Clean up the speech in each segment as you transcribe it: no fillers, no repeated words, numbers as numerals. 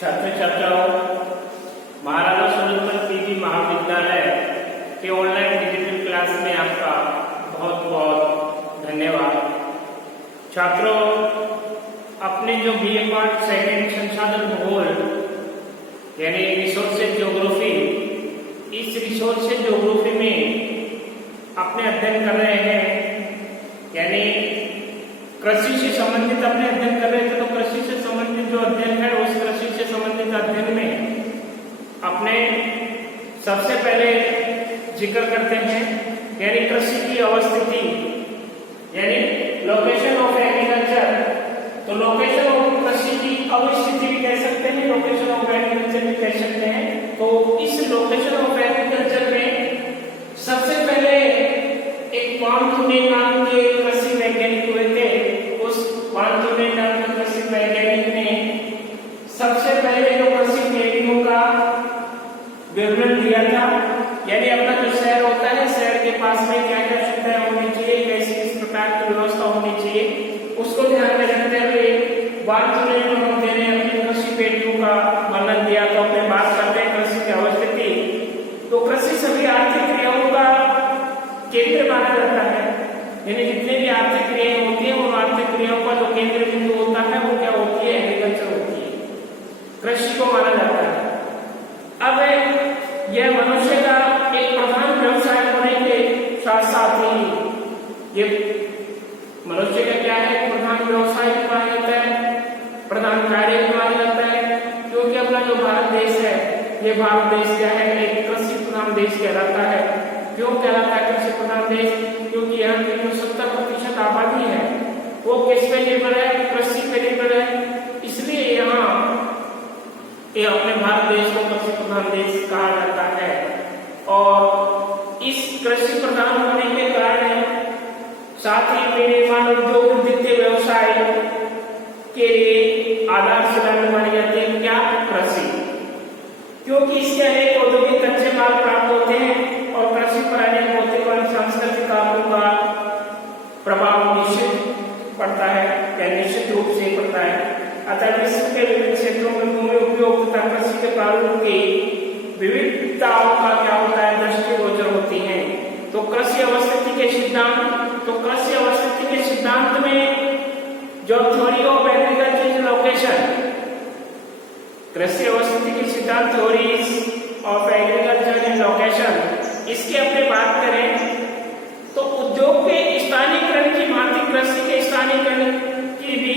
छात्र छात्राओं, महाराजा सूरजमल पीजी महाविद्यालय के ऑनलाइन डिजिटल क्लास में आपका बहुत बहुत धन्यवाद। छात्रों, अपने जो बीए पार्ट सेकेंड संसाधन भूगोल यानी रिसोर्सेज ज्योग्राफी, इस रिसोर्सेज ज्योग्राफी में अपने अध्ययन कर रहे हैं, यानी कृषि से संबंधित अपने अध्ययन कर रहे थे। तो कृषि से संबंधित जो अध्ययन है, उस कृषि से संबंधित अध्ययन में अपने सबसे पहले जिक्र करते हैं यानी कृषि की अवस्थिति यानी लोकेशन ऑफ एग्रीकल्चर। तो लोकेशन ऑफ कृषि की अवस्थिति भी कह सकते हैं, लोकेशन ऑफ एग्रीकल्चर भी कह सकते हैं। तो इस लोकेशन ऑफ एग्रीकल्चर में सबसे पहले एक पांतुने नाम के कृषि वैज्ञानिक हुए थे। उस पांतुने नाम के कृषि वैज्ञानिक ने सबसे पहले जो कृषि पेड़ों का विवरण दिया था, यानी अपना जो शहर होता है, शहर के पास में क्या क्या सुविधाएं होनी चाहिए, कैसी किस प्रकार की व्यवस्था होनी चाहिए, उसको ध्यान में रखते हुए पांतुने ने अपनी कृषि पेड़ों का वर्णन दिया। तो अपने बात करते हैं कृषि की अवस्थिति। तो कृषि सभी आर्थिक क्रियाओं का केंद्र माना जाता है, यानी जितने भी आर्थिक क्रियाएं होती है, उन आर्थिक क्रियाओं का जो केंद्र बिंदु होता है वो क्या होती है, एग्रीकल्चर होती है, कृषि को माना जाता है। अब यह मनुष्य का एक प्रधान व्यवसाय होने के साथ साथ ही ये मनुष्य का क्या है, प्रधान व्यवसाय भी माना जाता है, प्रधान कार्य भी माना जाता है। क्योंकि अपना जो भारत देश है, ये भारत देश क्या है, एक कृषि प्रधान देश कहलाता है। क्यों कहलाता है कृषि प्रधान देश? क्योंकि यहाँ की जो 70% आबादी है वो किस पे निर्भर है, कृषि पे निर्भर है। इसलिए यहाँ ये अपने भारत देश को कृषि प्रधान देश कहा जाता है। और इस कृषि प्रधान होने के कारण साथ ही विनिर्माण उद्योग वित्तीय व्यवसाय के लिए आधारशिला मानी जाती है क्या, कृषि। क्योंकि इसके अनेक औद्योगिक कच्चे माल प्राप्त होते हैं और कृषि पर अनेक भौतिक और सांस्कृतिक कारकों का प्रभाव निश्चित पड़ता है या निश्चित रूप से पड़ता है। अतः विश्व के विभिन्न क्षेत्रों में भूमि उपयोग तथा कृषि के प्रारूप की विविधताओं का क्या होता है, दृष्टिगोचर होती है। तो कृषि अवस्थिति के सिद्धांत, तो कृषि अवस्थिति के सिद्धांत में जो थ्योरी ऑफ एग्रीकल्चर लोकेशन, कृषि अवस्थिति की सिद्धांत theories of agriculture and location, इसकी अपने बात करें तो उद्योग के स्थानीयकरण की भांति कृषि के स्थानीयकरण की भी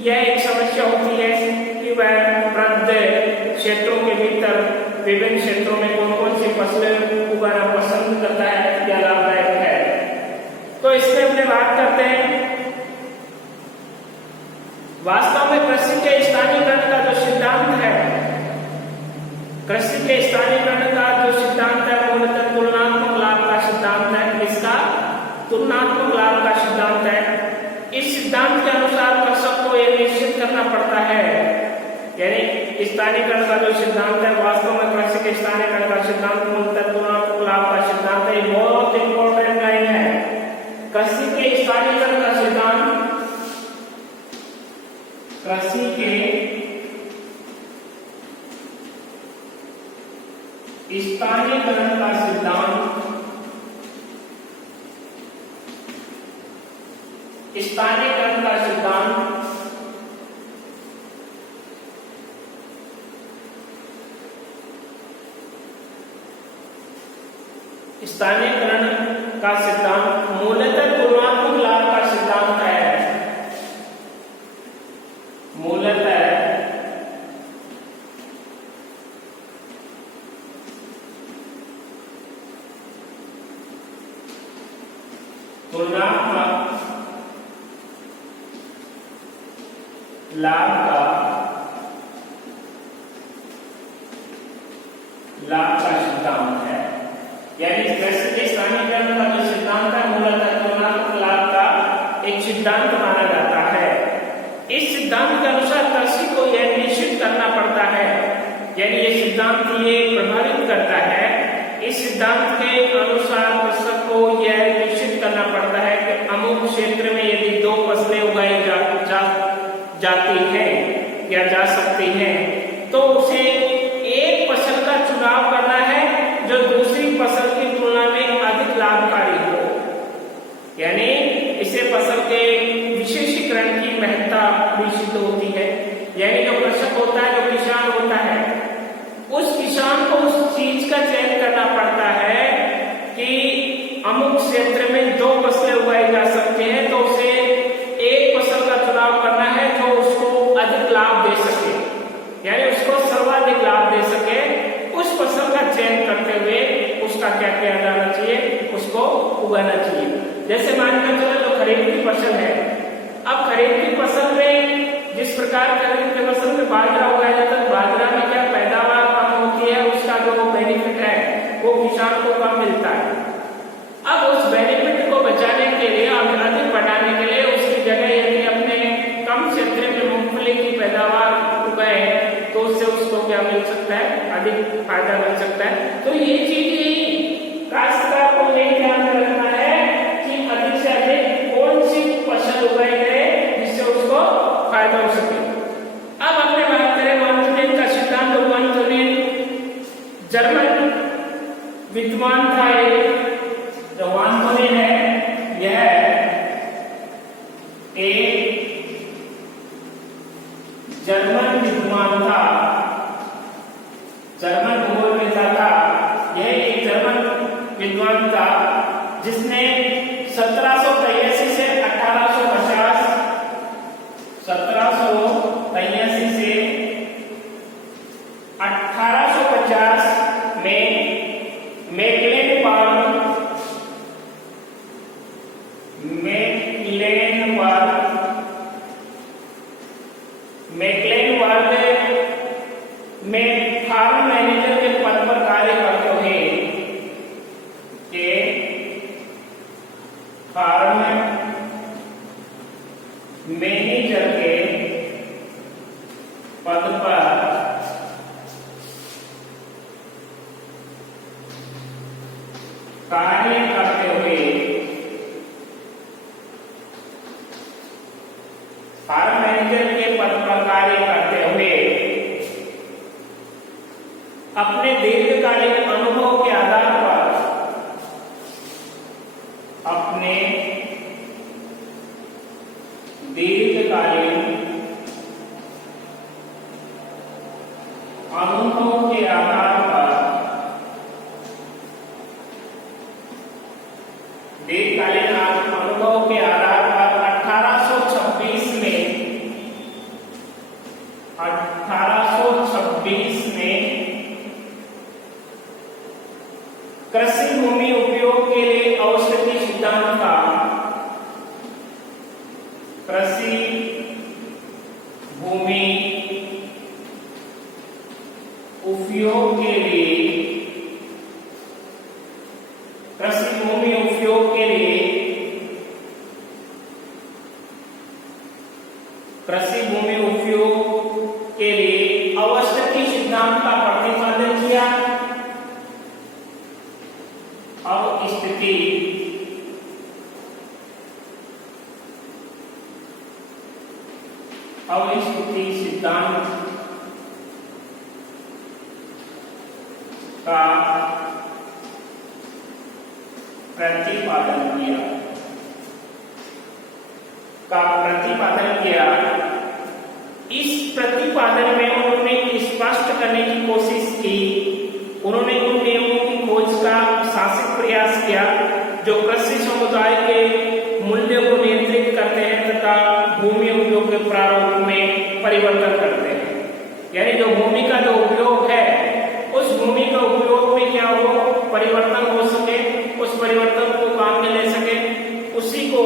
यह एक समस्या होती है कि वह वृद्ध क्षेत्रों के भीतर विभिन्न क्षेत्रों में कौन कौन सी फसलें उगाना पसंद करता है या लाभदायक है। तो इसमें अपने बात करते हैं वास्तव में कृषि के स्थानीयकरण का जो सिद्धांत है, कृषि के स्थानीयकरण का जो सिद्धांत है मूलतः तुलनात्मक लाभ का सिद्धांत है। इसका तुलनात्मक लाभ का सिद्धांत है। इस सिद्धांत के अनुसार कृषक को यह निश्चित करना पड़ता है, यानी स्थानीयकरण का जो सिद्धांत है, वास्तव में कृषि के स्थानीयकरण का सिद्धांत मूलतः तुलनात्मक लाभ का सिद्धांत है। बहुत इंपॉर्टेंट लाइन है। कृषि के स्थानीयकरण का सिद्धांत, कृषि के स्थानीयकरण का सिद्धांत, स्थानीयकरण का सिद्धांत स्थानीयकरण का सिद्धांत मूलतः तुलनात्मक लाभ का सिद्धांत है। मूलतः तुलनात्मक लाभ का सिद्धांत है। यानी कृषि के स्थानीयकरण का जो सिद्धांत है मूलतः तुलनात्मक लाभ का एक सिद्धांत माना जाता है। इस सिद्धांत के अनुसार कृषि को यह निश्चित करना पड़ता है, यानी ये सिद्धांत ये प्रभावित करता है। इस सिद्धांत के अनुसार कृषक को यह निश्चित करना पड़ता है कि अमुक क्षेत्र में यदि दो फसलें उगाई जाती हैं या जा सकती हैं तो उसे एक फसल का चुनाव करना है जो दूसरी फसल की तुलना में अधिक लाभकारी हो, यानी इसे फसल के विशेषीकरण की महत्ता भी सिद्ध होती है। यानी जो कृषक होता है, जो किसान होता है, उस किसान को उस चीज का चयन करना पड़ता है कि अमुक क्षेत्र में 2 फसलें उगाई जा सकते हैं, तो उसे एक फसल का चुनाव करना है जो उसको अधिक लाभ दे सके, यानी उसको सर्वाधिक लाभ दे सके। उस फसल का चयन करते हुए उसका क्या किया जाना चाहिए, उसको उगाना चाहिए। जैसे मानकर चलो जो खरीफ की फसल है, अब खरीफ की फसल में जिस प्रकार खरीफ की फसल में बाजरा उगाया जाता है, बाजरा में क्या पैदावार कम होती है, उसका जो बेनिफिट है वो किसान को कम मिलता है। अब उस बेनिफिट को बचाने के लिए, अधिक बढ़ाने के लिए उसकी जगह यदि अपने कम क्षेत्र में मूंगफली की पैदावार उगाए तो उससे उसको क्या मिल सकता है, अधिक फायदा मिल सकता है। तो ये चीज काश्तकार को यही ध्यान रखना है कि अधिक से अधिक कौन सी फसल उगाई जाए जिससे उसको फायदा हो सके। अब अपने बात करें वान का सिद्धांत। वान जर्मन विद्वान था, जो वान है यह एक जर्मन विद्वान था, जर्मन भूगोलवेत्ता था। यह एक जर्मन विद्वान था जिसने 1783 से 1850 1783 से 1850 में मैक्लेनवर्ग में फार्म मैनेजर के पद पर कार्य करते हुए फार्म मैनेजर के पद पर कार्य करते हुए फार्म मैनेजर के पद पर कार्य करते हुए अपने दीर्घकालीन अनुभव के आधार पर अपने दीर्घकालीन अनुभव के आधार पर दीर्घकालीन अनुभव के आधार पर 1826 में कृषि भूमि उपयोग के लिए औषधि सिद्धांत का कृषि भूमि उपयोग के लिए कृषि भूमि उपयोग के लिए कृषि भूमि उपयोग के लिए आवश्यक सिद्धांत का प्रतिपादन किया। अब स्थिति सिद्धांत का प्रतिपादन किया। इस प्रतिपादन में उन्होंने स्पष्ट करने की कोशिश की, उन्होंने उन नियमों की खोज का साहसिक प्रयास किया जो कृषि समुदाय के मूल्यों को नियंत्रित करते हैं तथा भूमि उपयोग के प्रारूप में परिवर्तन करते हैं। यानी जो भूमि का जो उपयोग है, उस भूमि का उपयोग में क्या हो, परिवर्तन हो सके, उस परिवर्तन को काम में ले सके, उसी को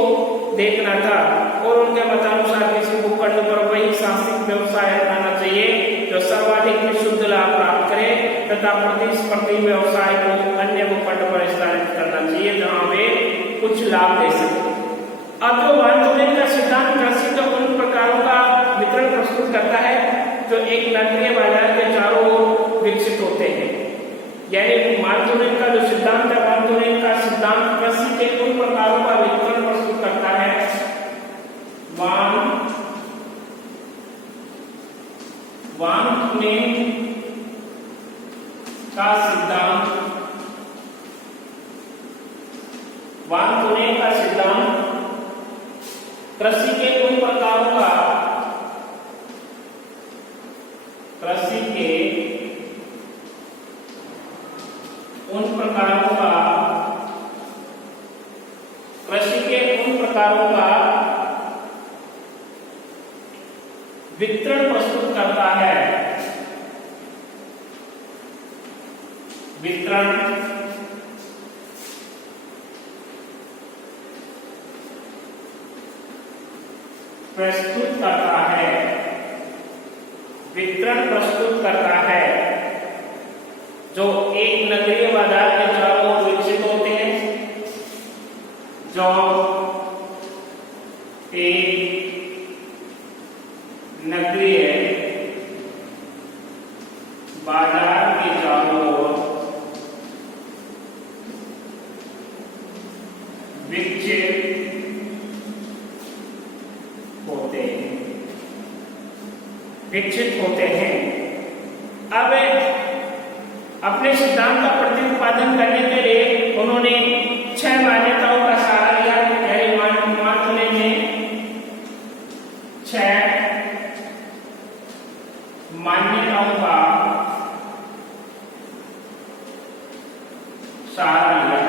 देखना था। और उनके मतानुसार किसी भूखंड पर वही साहसिक व्यवसाय अपनाना चाहिए जो सर्वाधिक शुद्ध लाभ प्राप्त करे तथा प्रतिस्पर्धी व्यवसाय को अन्य भूखंड पर स्थापित करना चाहिए जहां वे कुछ लाभ दे सके। अब जो वान का सिद्धांत कृषि के उन प्रकारों का वितरण प्रस्तुत करता है जो एक नगरीय बाजार के चारों ओर विकसित होते हैं। यानी वान का जो सिद्धांत है, वान का सिद्धांत कृषि के उन प्रकारों का वितरण प्रस्तुत करता है। वान वानथुने का सिद्धांत, वानथुने का सिद्धांत कृषि के उन प्रकारों का, कृषि के उन प्रकारों का, कृषि के उन प्रकारों का वितरण प्रस्तुत करता है। वितरण प्रस्तुत करता है, वितरण प्रस्तुत करता है, जो एक नगरीय बाजार के चारों ओर विकसित होते हैं, जो एक नगरीय बाजार के चारों ओर विकसित होते हैं, विकसित होते हैं। अब अपने सिद्धांत का प्रतिपादन करने के लिए उन्होंने 6 मान्यताओं का सहारा लिया। यानी वानथुने ने 6 मान्यताओं का सहारा लिया।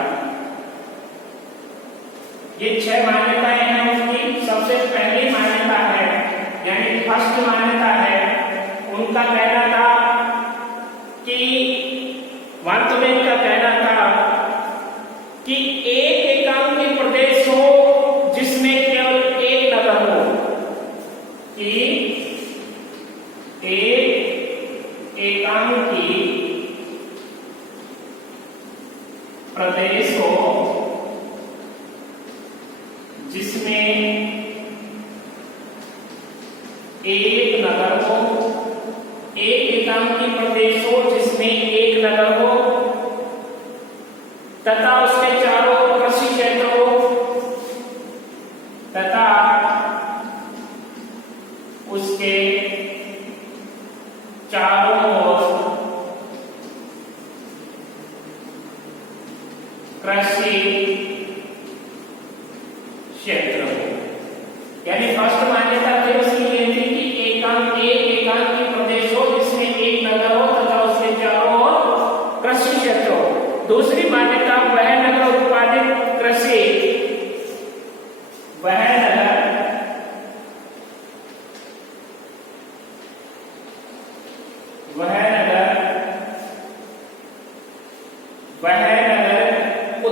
ये 6 मान्यताएं हैं उसकी। सबसे पहली मान्यता है, यानी फर्स्ट मान्यता है, उनका कहना था कि वानथुने का कहना था कि एक एकांकी प्रदेश हो जिसमें केवल एक नगर हो, कि एक एकांकी प्रदेश हो जिसमें एक नगर हो, एक एकांकी प्रदेश हो जिसमें एक नगर हो तथा उसके चारों ओर कृषि क्षेत्र हो, तथा उसके चारों ओर कृषि क्षेत्र हो। यानी फर्स्ट मान्यता थी उसकी ये थी कि एक एकांकी प्रदेश हो जिसमें एक नगर हो तथा उसके चारों ओर कृषि क्षेत्र हो। दूसरी मान्यता, वह नगर उत्पादित कृषि, वह नगर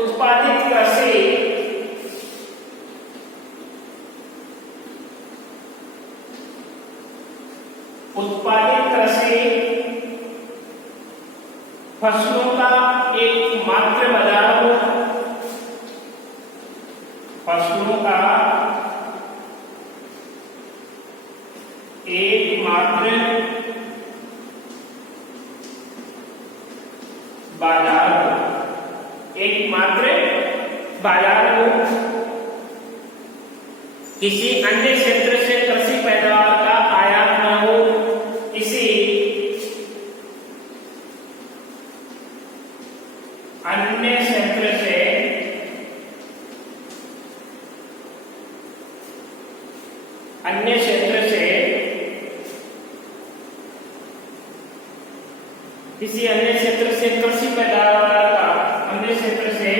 उत्पादित कृषि फसलों का एकमात्र बाजार हो, फसलों का एकमात्र बाजार हो, एकमात्र बाजार हो। किसी अन्य क्षेत्र से कृषि पैदावार का आयात न हो, किसी अन्य क्षेत्र से किसी अन्य क्षेत्र से कृषि पैदावार का, अन्य क्षेत्र से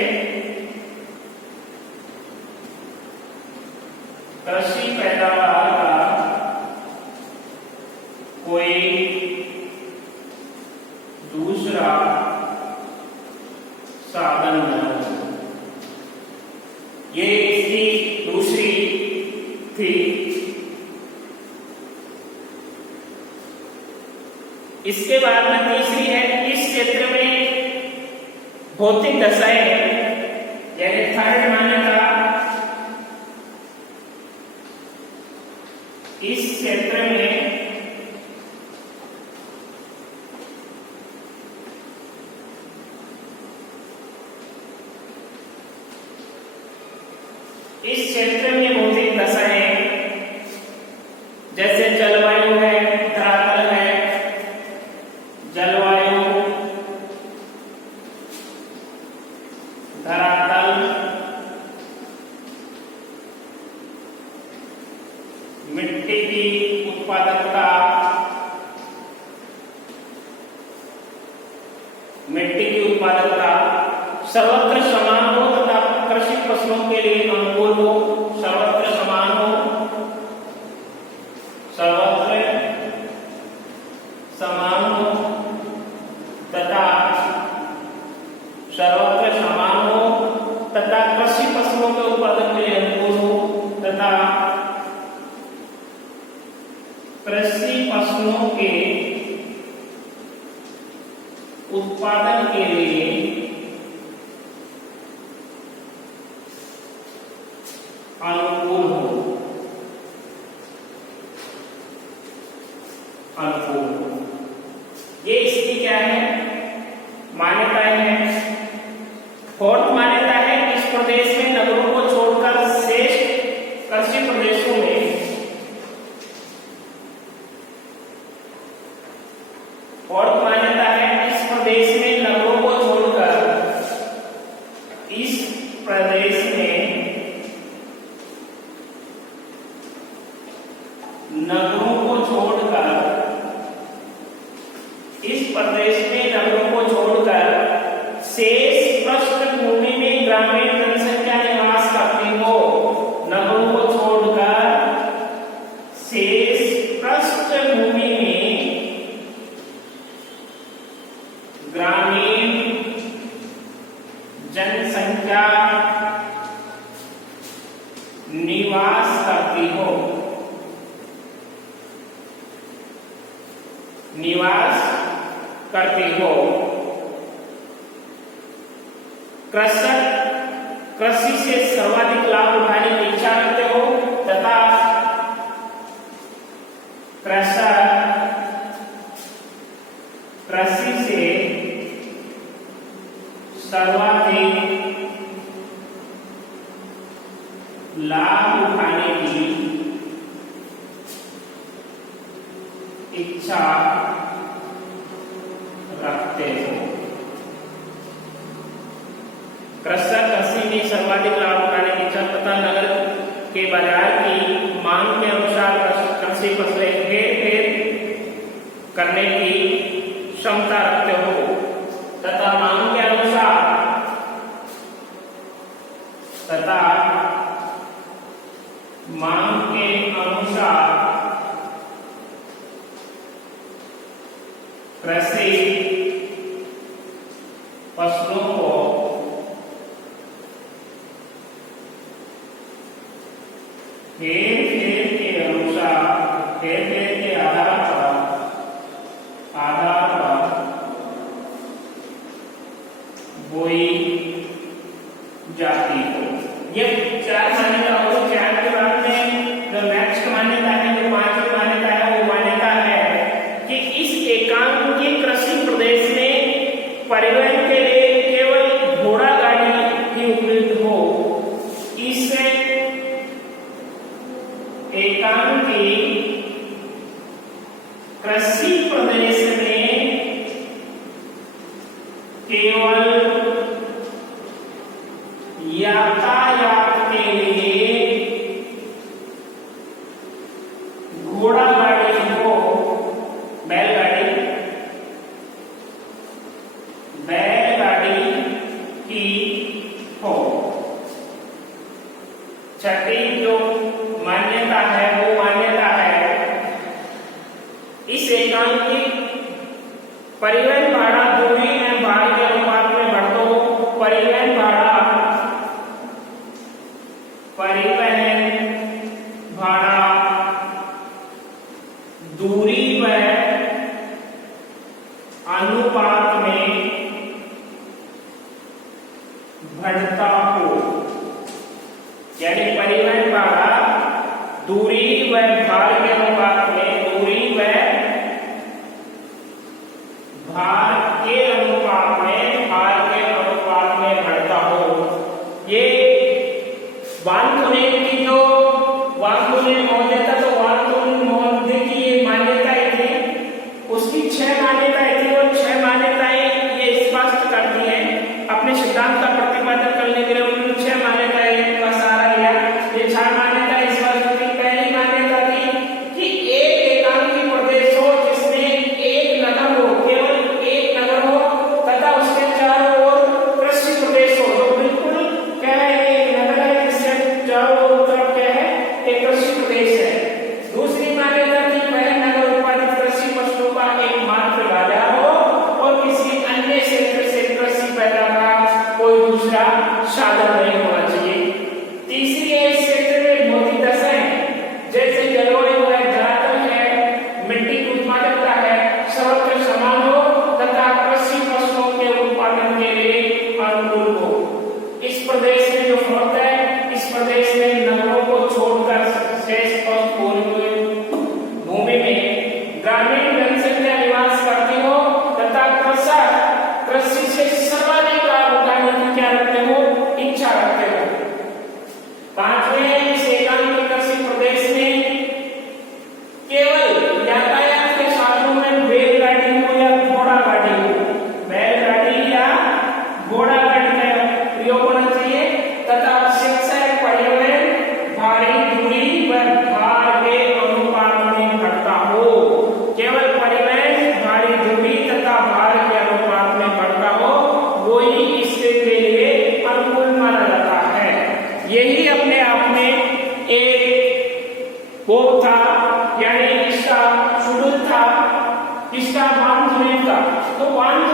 कृषि पैदावार का कोई दूसरा साधन न हो। ये इसकी दूसरी थी। इसके बाद में तीसरी है, इस क्षेत्र में भौतिक दशाएं, यानी थर्ड मान्यता, इस क्षेत्र में भौतिक दशाएं जैसे जलवायु है, धरातल है, मिट्टी की उत्पादकता, सर्वत्र समान हो तथा कृषि फसलों के लिए अनुकूल हो। सर्वत्र समान हो, सर्वत्र समान हो तथा सर्वत्र समान हो तथा कृषि फसलों के उत्पादन के लिए अनुकूल हो तथा कृषि फसलों के उत्पादन के लिए अनुकूल हो, अनुकूल हो। ये इसकी क्या है, मान्यताएं हैं। फोर्थ मान्यता है इस प्रदेश में नगरों को छोड़कर शेष कृषि प्रदेशों में, फोर्थ मान्यता है इस प्रदेश में नगरों को छोड़कर, इस प्रदेश में नगरों को छोड़कर, इस प्रदेश में नगरों को छोड़कर शेष पृष्ठभूमि में ग्रामीण जनसंख्या निवास करती हो। नगरों को छोड़कर शेष पृष्ठभूमि में ग्रामीण जनसंख्या निवास करती हो, निवास करती हो। कृषक कृषि से सर्वाधिक लाभ उठाने की इच्छा रखते हो तथा कृषक कृषि से सर्वाधिक लाभ उठाने की इच्छा रखते हो। कृषक कृषि में सर्वाधिक लाभ उठाने की इच्छा तथा नगर के बाजार की मांग के अनुसार कृषि फसलें हेर करने की क्षमता रखते हो तथा मांग के अनुसार कृषि फसलों को हेर-फेर के अनुसार, हेर-फेर के आधार पर बोई जाती हो। ये चार मान्यता हो। चार के बाद में जो नेक्स्ट मान्यता है, जो पांचवी मान्यता है, वो मान्यता है कि इस एकांकी कृषि प्रदेश में परिवहन के लिए केवल घोड़ा गाड़ी ही उपलब्ध हो। इस एकांकी कृषि प्रदेश में केवल यातायात के लिए घोड़ा गाड़ी हो, बैलगाड़ी की हो। छठी जो मान्यता है वो मान्यता है इस एकांकी परिवहन भाड़ा दूरी में भाड़ के अनुपात में बढ़ दो। परिवहन भाड़ा दूरी व अनुपात में बढ़ता हो, यानी परिवहन भाड़ा दूरी व भार के अनुपात में, दूरी व भार के अनुपात में, भार के अनुपात में बढ़ता हो। ये वानथुने की जो वानथुने महोदय था, तो वानथुने महोदय की ये मान्यताएं थी, उसकी 6 मान्यताएं थी और 6 मान्यताएं ये स्पष्ट करती हैं। अपने सिद्धांत का प्रतिपादन करने के लिए उन्होंने 6 मान्यताएं का सहारा लिया। ये 4 मान्यताएं स्पष्ट थी। पहली मान्यता थी वो था, यानी इसका शुरू था, इसका बांधने का, तो बांध